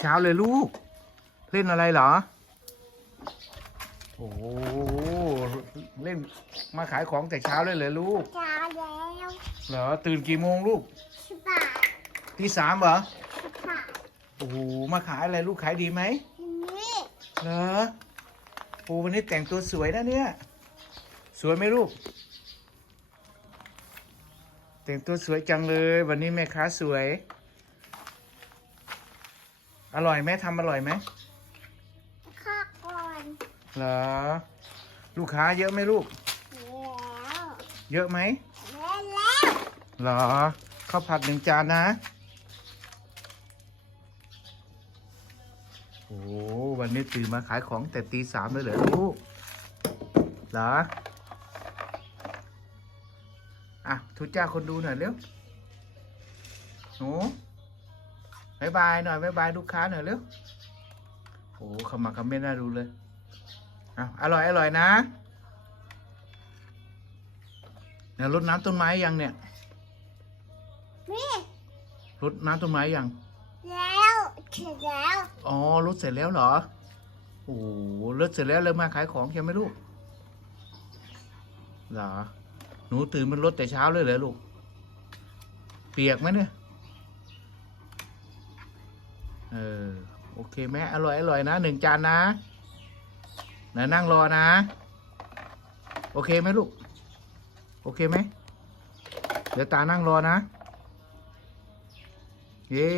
เช้าเลยลูก เล่นอะไรเหรอ โอ้โหเล่นมาขายของแต่เช้าเลยเหรอลูกจ้าแล้วเหรอตื่นกี่โมงลูกสิบบาทตีสามเหรอสิบบาทโอ้โหมาขายอะไรลูกขายดีไหมนี่เหรอโอ้วันนี้แต่งตัวสวยนะเนี่ย สวยไหมลูก แต่งตัวสวยจังเลย วันนี้แม่ค้าสวย อร่อยไหมทำอร่อยไหมข้าก่อนเหรอ ลูกค้าเยอะไหมลูก แล้วเยอะไหมแล้วแล้วเหรอข้าวผัดหนึ่งจานนะ โอ้โหวันนี้ตื่นมาขายของแต่ตีสามเลยเหรอลูกเหรอ อะทุจ้าคนดูหน่อยเร็วหนูบายบายหน่อยบายบายลูกค้าหน่อยเร็วโอ้โหเขามาคอมเมนต์น่าดูเลยอะอร่อยอร่อยนะเนี่ยรดน้ำต้นไม้ยังเนี่ยนี่รดน้ำต้นไม้ยัง แล้วเสร็จแล้วอ๋อรถเสร็จแล้วเหรอ โอ้โหรถเสร็จแล้วเลยมาขายของใช่ไหมลูกเหรอ หนูตื่นมันรถแต่เช้าเลยเหรอลูก เปียกไหมเนี่ย เออ โอเคไหมอร่อยอร่อยนะหนึ่งจานนะไหนนั่งรอนะ โอเคไหมลูก โอเคไหมเดี๋ยวตานั่งรอนะ เย้